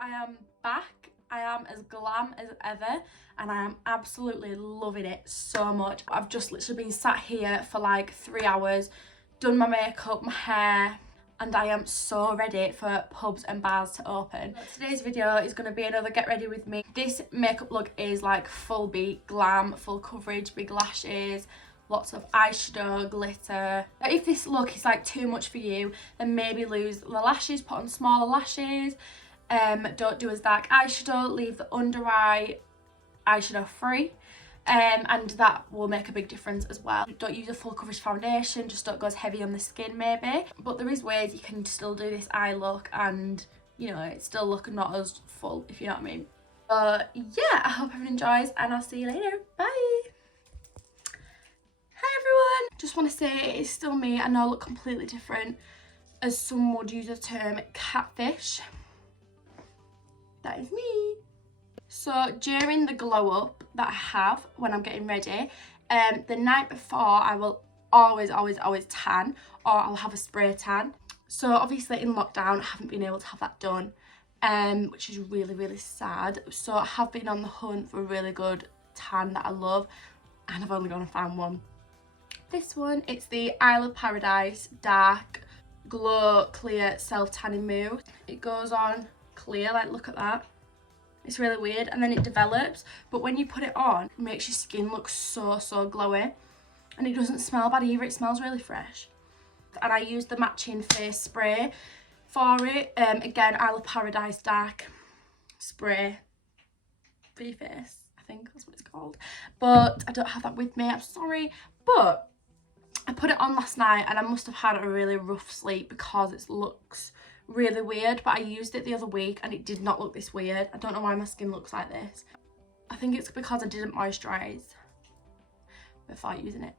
I am back. I am as glam as ever and I am absolutely loving it so much. I've just literally been sat here for like 3 hours, done my makeup, my hair, and I am so ready for pubs and bars to open. Today's video is going to be another get ready with me. This makeup look is like full beat glam, full coverage, big lashes, lots of eyeshadow, glitter. If this look is like too much for you, then maybe lose the lashes, put on smaller lashes. Don't do as dark eyeshadow, leave the under eye eyeshadow free. And that will make a big difference as well. Don't use a full coverage foundation, just don't go as heavy on the skin maybe. But there is ways you can still do this eye look and, you know, it still look not as full, if you know what I mean. But yeah, I hope everyone enjoys and I'll see you later. Bye! Hi everyone! Just want to say it's still me. I know I look completely different, as some would use the term catfish. That is me. So during the glow up that I have when I'm getting ready, the night before I will always tan, or I'll have a spray tan. So obviously in lockdown I haven't been able to have that done, which is really sad. So I have been on the hunt for a really good tan that I love, and I've only gone and found one. This one, it's the Isle of Paradise Dark Glow Clear Self Tanning Mousse. It goes on clear, like look at that. It's really weird, and then it develops, but when you put it on, it makes your skin look so glowy, and it doesn't smell bad either. It smells really fresh. And I use the matching face spray for it. Again, Isle of Paradise Dark spray for your face, I think that's what it's called, but I don't have that with me, I'm sorry. But I put it on last night and I must have had a really rough sleep because it looks really weird, but I used it the other week and it did not look this weird. I don't know why my skin looks like this. I think it's because I didn't moisturise before using it.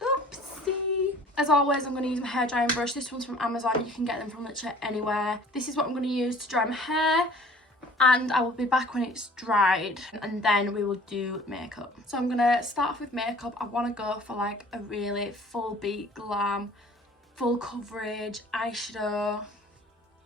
Oopsie. As always, I'm going to use my hair drying brush. This one's from Amazon. You can get them from literally anywhere. This is what I'm going to use to dry my hair, and I will be back when it's dried, and then we will do makeup. So I'm going to start off with makeup. I want to go for like a really full beat glam, full coverage, eyeshadow,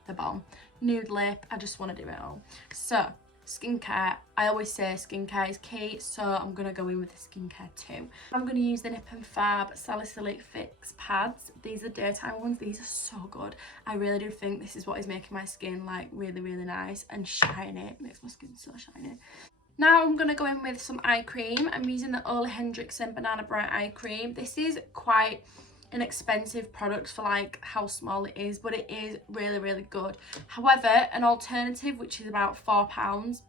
the bomb, nude lip. I just want to do it all. So skincare, I always say skincare is key, so I'm going to go in with the skincare too. I'm going to use the Nip and Fab Salicylic Fix pads. These are daytime ones. These are so good. I really do think this is what is making my skin like really nice and shiny. It makes my skin so shiny. Now I'm going to go in with some eye cream. I'm using the Ole Henriksen Banana Bright Eye Cream. This is quite an expensive product for like how small it is, but it is really good. However, an alternative, which is about £4,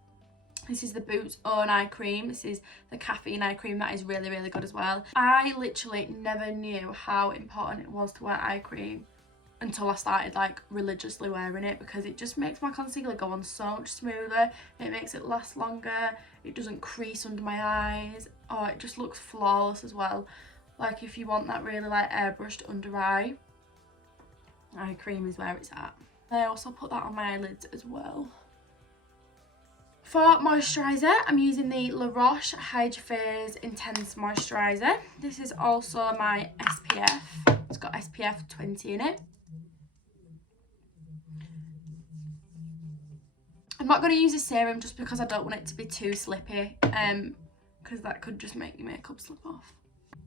this is the Boots Own Eye Cream. This is the caffeine eye cream. That is really good as well. I literally never knew how important it was to wear eye cream until I started like religiously wearing it, because it just makes my concealer go on so much smoother. It makes it last longer. It doesn't crease under my eyes. Oh, it just looks flawless as well. Like if you want that really like airbrushed under eye cream is where it's at. I also put that on my eyelids as well. For moisturiser, I'm using the La Roche Hydraphase Intense Moisturiser. This is also my SPF. It's got SPF 20 in it. I'm not going to use a serum just because I don't want it to be too slippy, because that could just make your makeup slip off.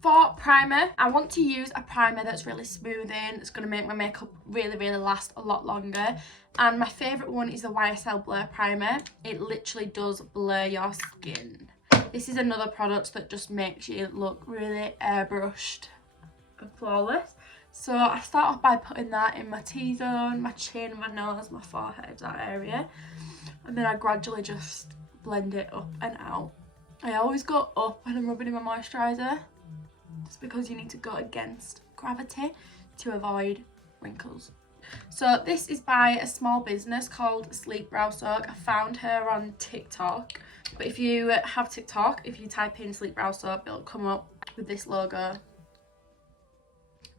For primer, I want to use a primer that's really smoothing, that's going to make my makeup really last a lot longer. And my favourite one is the YSL Blur Primer. It literally does blur your skin. This is another product that just makes you look really airbrushed and flawless. So I start off by putting that in my T-zone, my chin, my nose, my forehead, that area. And then I gradually just blend it up and out. I always go up when I'm rubbing in my moisturiser, just because you need to go against gravity to avoid wrinkles. So this is by a small business called Sleek Brow Soak. I found her on TikTok, but if you have TikTok, if you type in Sleek Brow Soak, it'll come up with this logo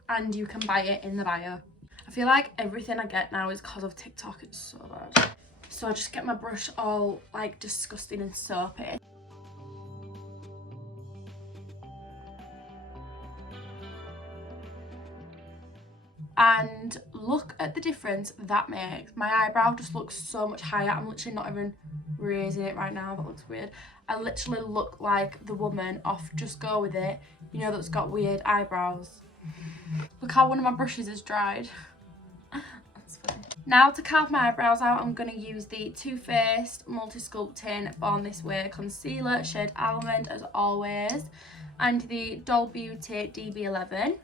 and you can buy it in the bio. I feel like everything I get now is because of TikTok. It's so bad. So I just get my brush all like disgusting and soapy. And look at the difference that makes. My eyebrow just looks so much higher. I'm literally not even raising it right now. That looks weird. I literally look like the woman off Just Go With It, you know, that's got weird eyebrows. Look how one of my brushes is dried. That's funny. Now to carve my eyebrows out, I'm going to use the Too Faced Multi-Sculpting Born This Way Concealer, shade Almond as always, and the Doll Beauty DB11.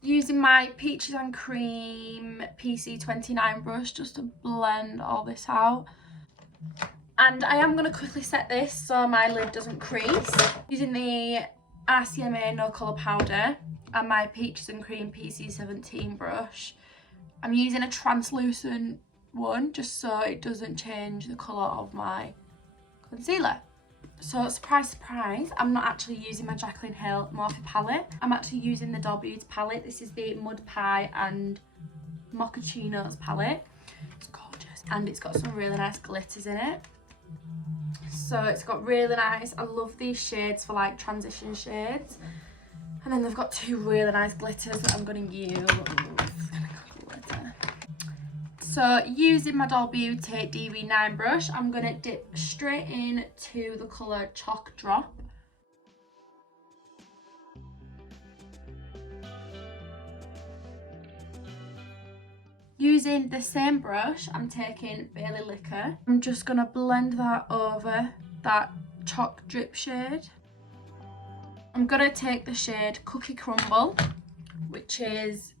Using my Peaches and Cream PC29 brush just to blend all this out. And I am going to quickly set this so my lid doesn't crease. Using the RCMA No Colour Powder and my Peaches and Cream PC17 brush. I'm using a translucent one just so it doesn't change the colour of my concealer. So surprise, surprise, I'm not actually using my Jaclyn Hill Morphe palette. I'm actually using the Doll Beauty palette. This is the Mud Pie and Mochachinos palette. It's gorgeous. And it's got some really nice glitters in it. So it's got really nice, I love these shades for like transition shades. And then they've got two really nice glitters that I'm going to use. So using my Doll Beauty DB9 brush, I'm going to dip straight into the colour Chalk Drop. Using the same brush, I'm taking Bailey Liquor. I'm just going to blend that over that chalk drip shade. I'm going to take the shade Cookie Crumble, which is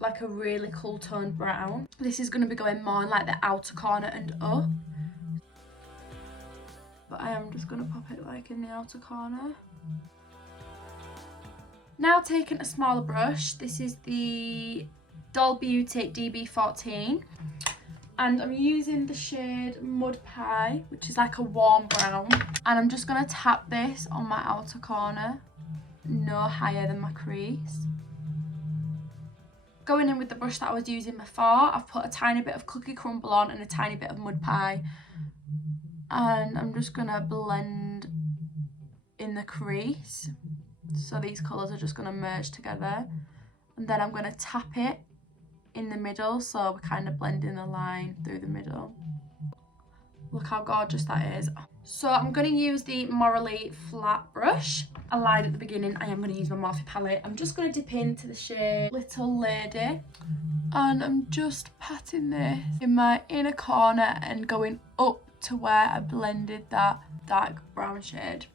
like a really cool toned brown. This is going to be going more in like the outer corner and up. But I am just going to pop it like in the outer corner. Now taking a smaller brush, this is the Doll Beauty DB14. And I'm using the shade Mud Pie, which is like a warm brown. And I'm just going to tap this on my outer corner, no higher than my crease. Going in with the brush that I was using before, I've put a tiny bit of Cookie Crumble on and a tiny bit of Mud Pie. And I'm just going to blend in the crease. So these colours are just going to merge together. And then I'm going to tap it in the middle, so we're kind of blending the line through the middle. Look how gorgeous that is. So I'm going to use the Morally Flat brush. I lied at the beginning, I am going to use my Morphe palette. I'm just going to dip into the shade Little Lady. And I'm just patting this in my inner corner and going up to where I blended that dark brown shade.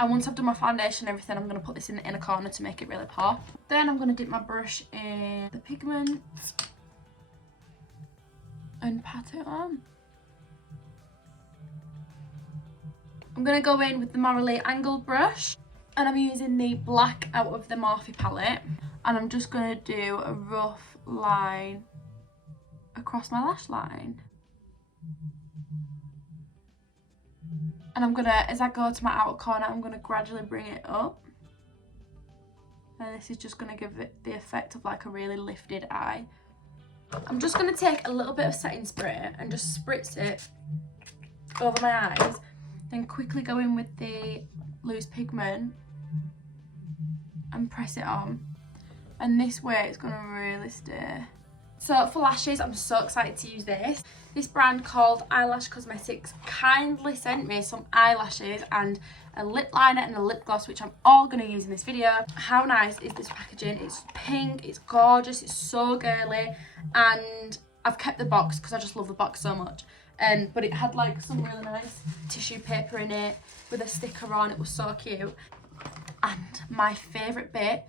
And once I've done my foundation and everything, I'm going to put this in the inner corner to make it really pop. Then I'm going to dip my brush in the pigment and pat it on. I'm going to go in with the Morally Angled brush, and I'm using the black out of the Morphe palette, and I'm just going to do a rough line across my lash line. And I'm going to, as I go to my outer corner, I'm going to gradually bring it up. And this is just going to give it the effect of like a really lifted eye. I'm just going to take a little bit of setting spray and just spritz it over my eyes. Then quickly go in with the loose pigment and press it on. And this way it's going to really stay. So for lashes, I'm so excited to use this. This brand called Eyelash Cosmetics kindly sent me some eyelashes and a lip liner and a lip gloss, which I'm all going to use in this video. How nice is this packaging? It's pink, it's gorgeous, it's so girly, and I've kept the box because I just love the box so much. But it had like some really nice tissue paper in it with a sticker on. It was so cute. And my favourite bit,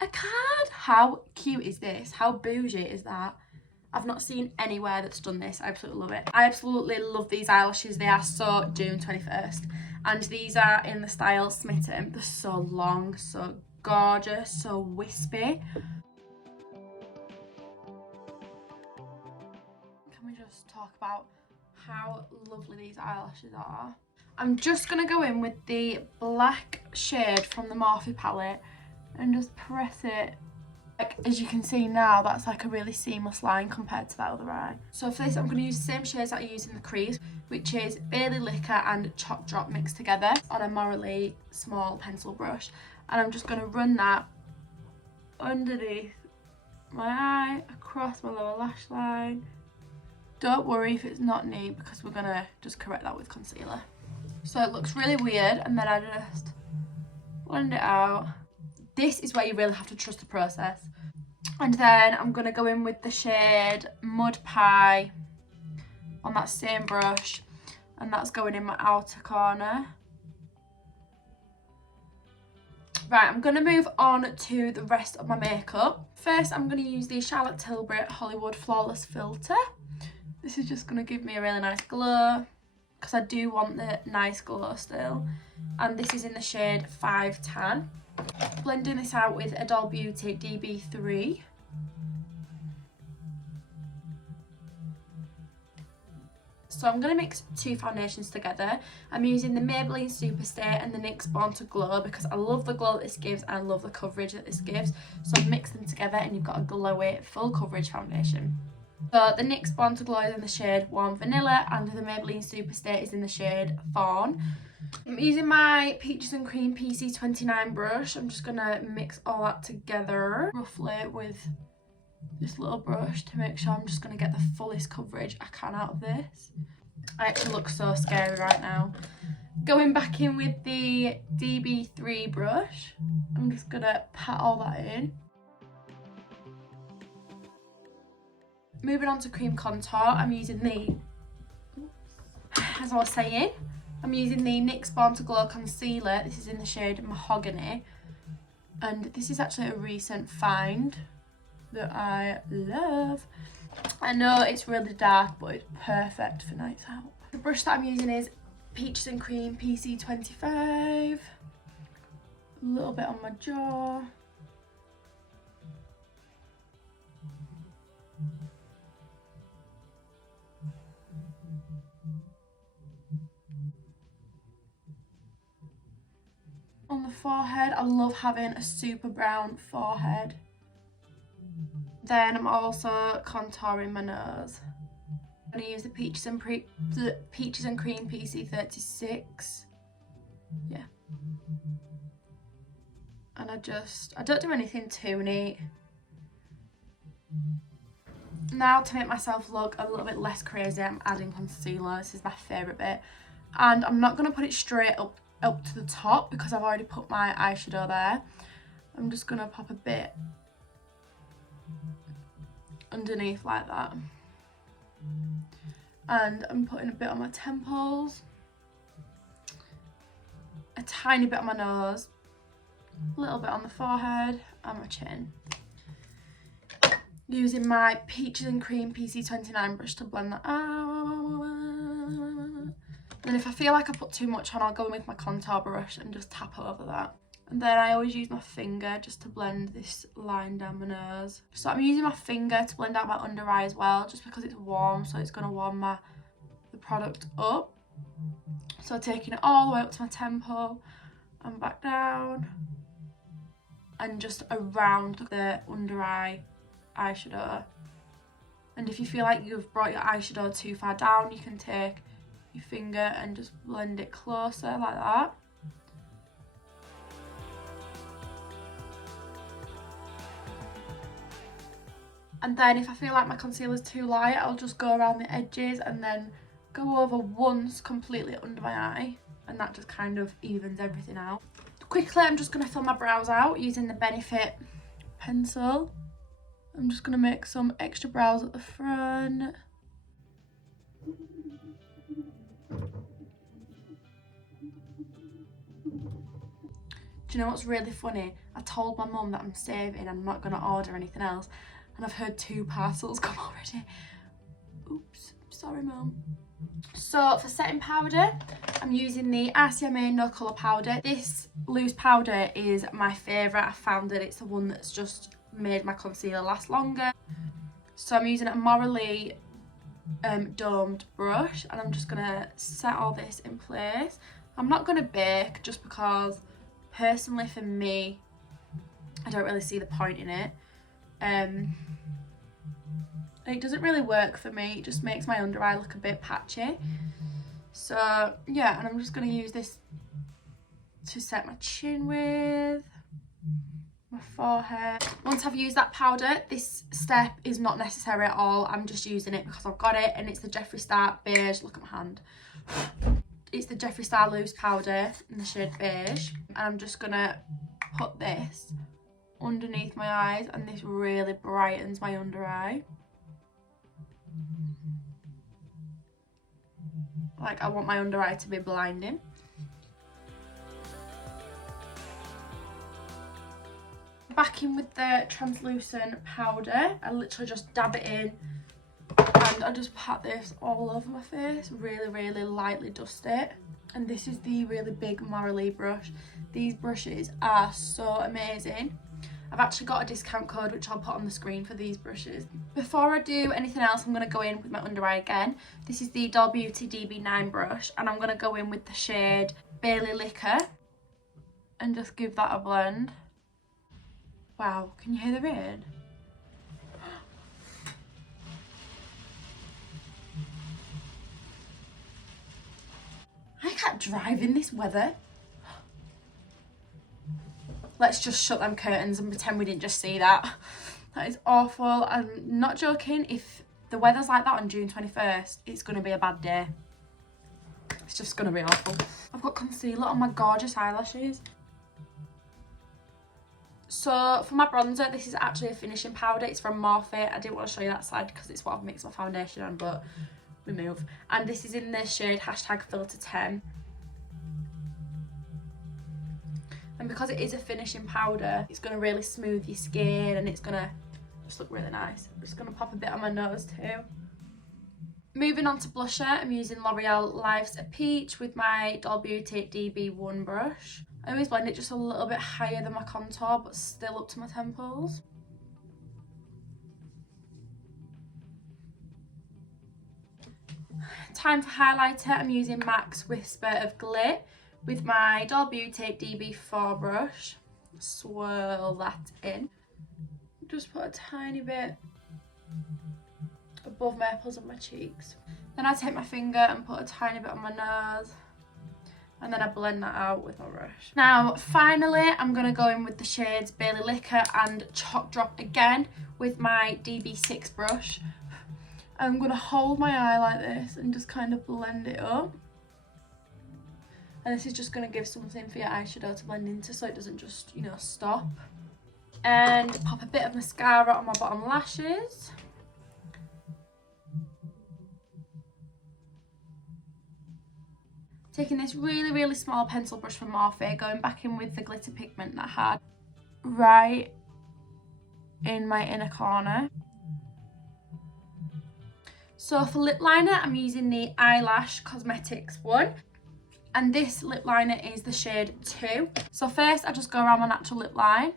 a card. How cute is this? How bougie is that? I've not seen anywhere that's done this. I absolutely love it. I absolutely love these eyelashes. They are so June 21st. And these are in the style Smitten. They're so long, so gorgeous, so wispy. Can we just talk about how lovely these eyelashes are? I'm just going to go in with the black shade from the Morphe palette and just press it Like, as you can see now, that's like a really seamless line compared to that other eye. So for this, I'm going to use the same shades that I use in the crease, which is Bailey Liquor and Chalk Drop mixed together on a morally small pencil brush. And I'm just going to run that underneath my eye, across my lower lash line. Don't worry if it's not neat, because we're going to just correct that with concealer. So it looks really weird, and then I just blend it out. This is where you really have to trust the process. And then I'm going to go in with the shade Mud Pie on that same brush, and that's going in my outer corner. Right, I'm going to move on to the rest of my makeup. First, I'm going to use the Charlotte Tilbury Hollywood Flawless Filter. This is just going to give me a really nice glow, because I do want the nice glow still. And this is in the shade 5 Tan. Blending this out with Adore Beauty DB3. So I'm going to mix two foundations together. I'm using the Maybelline Superstay and the NYX Born to Glow, because I love the glow that this gives and I love the coverage that this gives. So mix them together and you've got a glowy full coverage foundation. So the NYX Born to Glow is in the shade Warm Vanilla, and the Maybelline Superstay is in the shade Fawn. I'm using my Peaches and Cream PC29 brush. I'm just going to mix all that together roughly with this little brush to make sure I'm just going to get the fullest coverage I can out of this. I actually look so scary right now. Going back in with the DB3 brush, I'm just going to pat all that in. Moving on to cream contour, I'm using the, as I was saying, I'm using the NYX Born to Glow concealer. This is in the shade Mahogany, and this is actually a recent find that I love. I know it's really dark, but it's perfect for nights out. The brush that I'm using is Peaches and Cream PC25. A little bit on my jaw. On the forehead, I love having a super brown forehead. Then I'm also contouring my nose. I'm going to use the Peaches and Cream PC36. Yeah. And I don't do anything too neat. Now, to make myself look a little bit less crazy, I'm adding concealer. This is my favourite bit. And I'm not going to put it straight up to the top, because I've already put my eyeshadow there. I'm just going to pop a bit underneath like that. And I'm putting a bit on my temples, a tiny bit on my nose, a little bit on the forehead and my chin. Using my Peaches and Cream PC29 brush to blend that out. And if I feel like I put too much on, I'll go in with my contour brush and just tap over that. And then I always use my finger just to blend this line down my nose. So I'm using my finger to blend out my under eye as well, just because it's warm, so it's going to warm the product up. So taking it all the way up to my temple and back down. And just around the under eye eyeshadow. And if you feel like you've brought your eyeshadow too far down, you can take your finger and just blend it closer like that. And then if I feel like my concealer's too light, I'll just go around the edges and then go over once completely under my eye, and that just kind of evens everything out. Quickly, I'm just going to fill my brows out using the Benefit pencil. I'm just going to make some extra brows at the front. Do you know what's really funny? I told my mum that I'm saving, I'm not going to order anything else, and I've heard 2 parcels come already. Oops, sorry mum. So for setting powder, I'm using the RCMA No Colour powder. This loose powder is my favourite. I found that it's the one that's just made my concealer last longer. So I'm using a Morally domed brush, and I'm just going to set all this in place. I'm not going to bake, just because personally for me, I don't really see the point in it. It doesn't really work for me. It just makes my under eye look a bit patchy. So yeah, and I'm just going to use this to set my chin with, my forehead. Once I've used that powder, this step is not necessary at all. I'm just using it because I've got it, and it's the Jeffree Star beige. Look at my hand. It's the Jeffree Star loose powder in the shade beige, and I'm just going to put this underneath my eyes, and this really brightens my under eye. Like, I want my under eye to be blinding. Back in with the translucent powder. I literally just dab it in, and I just pat this all over my face, really lightly dust it. And this is the really big Morally brush. These brushes are so amazing. I've actually got a discount code which I'll put on the screen for these brushes. Before I do anything else, I'm going to go in with my under eye again. This is the Doll Beauty DB9 brush, and I'm going to go in with the shade Bailey Liquor and just give that a blend. Wow, can you hear the rain? I can't drive in this weather. Let's just shut them curtains and pretend we didn't just see that. That is awful. I'm not joking. If the weather's like that on June 21st, it's going to be a bad day. It's just going to be awful. I've got concealer on my gorgeous eyelashes. So for my bronzer, this is actually a finishing powder. It's from Morphe. I didn't want to show you that side because it's what I've mixed my foundation on, but we move. And this is in the shade #filter10. And because it is a finishing powder, it's going to really smooth your skin, and it's going to just look really nice. I'm just going to pop a bit on my nose too. Moving on to blusher, I'm using L'Oreal Life's Peach with my Doll Beauty DB1 brush. I always blend it just a little bit higher than my contour, but still up to my temples. Time for highlighter, I'm using MAC's Whisper of Glit with my Doll Beauty DB4 brush. Swirl that in. Just put a tiny bit above my apples of my cheeks. Then I take my finger and put a tiny bit on my nose, and then I blend that out with my brush. Now finally, I'm going to go in with the shades Bailey Liquor and Chalk Drop again with my DB6 brush. I'm going to hold my eye like this and just kind of blend it up. And this is just going to give something for your eyeshadow to blend into, so it doesn't just, you know, stop. And pop a bit of mascara on my bottom lashes. Taking this really small pencil brush from Morphe, going back in with the glitter pigment that I had right in my inner corner. So for lip liner, I'm using the Eyelash Cosmetics one. And this lip liner is the shade 2. So first I just go around my natural lip line.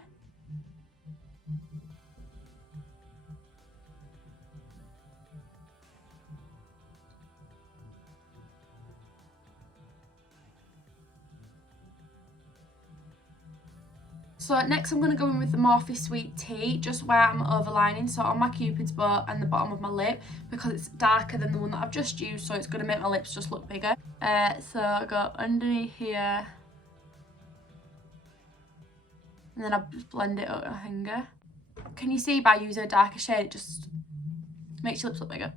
So next I'm going to go in with the Morphe Sweet Tea, just where I'm overlining, so on my Cupid's bow and the bottom of my lip, because it's darker than the one that I've just used, so it's going to make my lips just look bigger. So I go underneath here, and then I just blend it up with my finger. Can you see by using a darker shade, it just makes your lips look bigger?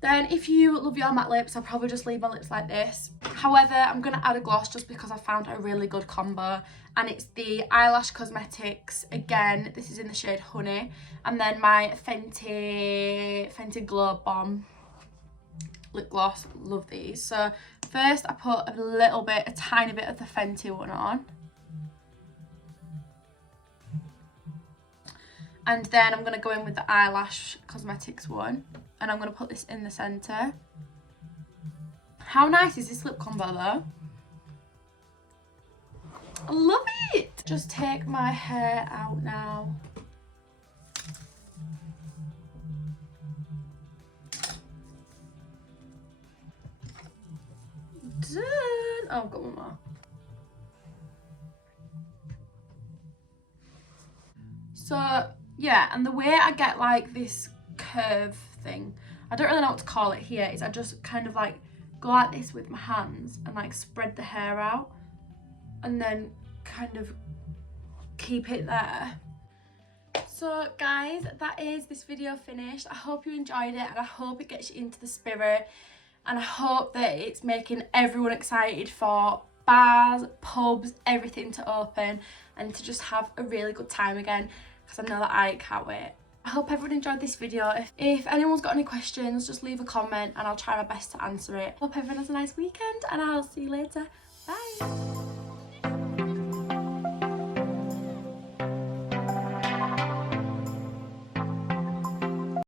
Then if you love your matte lips, I'll probably just leave my lips like this. However, I'm going to add a gloss just because I found a really good combo. And it's the Eyelash Cosmetics, again, this is in the shade Honey. And then my Fenty Glow Bomb lip gloss, love these. So first I put a tiny bit of the Fenty one on. And then I'm going to go in with the Eyelash Cosmetics one. And I'm going to put this in the centre. How nice is this lip combo though? I love it! Just take my hair out now. Done! Oh, I've got one more. So Yeah, and the way I get like this curve thing, I don't really know what to call it here, is I just kind of like go like this with my hands and like spread the hair out and then kind of keep it there. So guys, that is this video finished. I hope you enjoyed it and I hope it gets you into the spirit, and I hope that it's making everyone excited for bars, pubs, everything to open and to just have a really good time again, because I know that I can't wait. I hope everyone enjoyed this video. If anyone's got any questions, just leave a comment and I'll try my best to answer it. Hope everyone has a nice weekend and I'll see you later. Bye.